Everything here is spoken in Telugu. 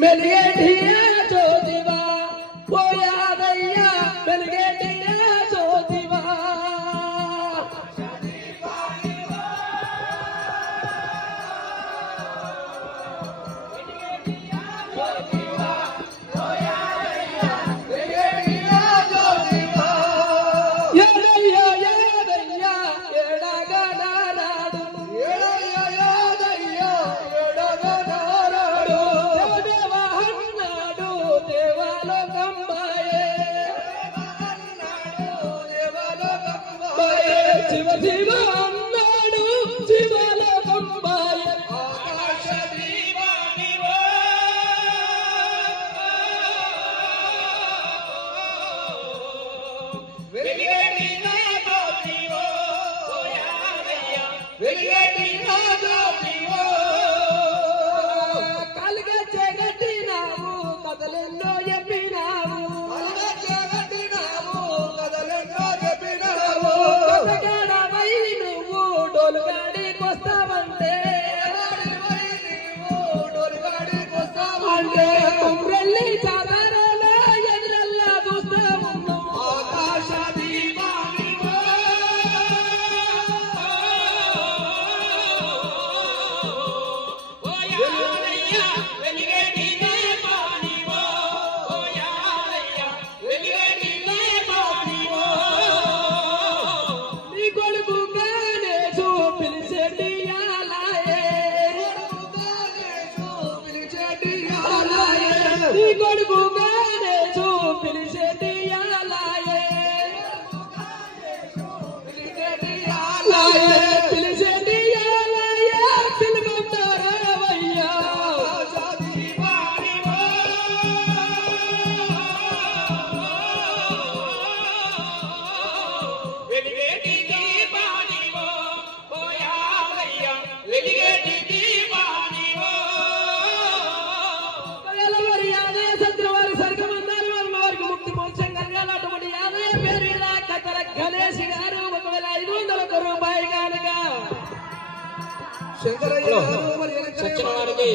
मिल गए ढिया जो दिवा वो याद मैया मिल गए ढिया। దేవదేవా అన్నాడు దేవాలోకంబాయే బాయే శివ శివ అన్నాడు శివలోకంబాయే కాలుగా డోలుగాడికొస్తావంటే అంటే కుమ్రెల్లి జాతరలో ఎదురల్లా చూస్తా ఉన్నావు నీ నీ కొడుకు మోక్షం కలగాలి అటువంటి యాదయ్య పేరు కథల గణేష్ గారు ఒకవేళ ఐదు వందల రూపాయి కనుక. శంకరయ్య గారు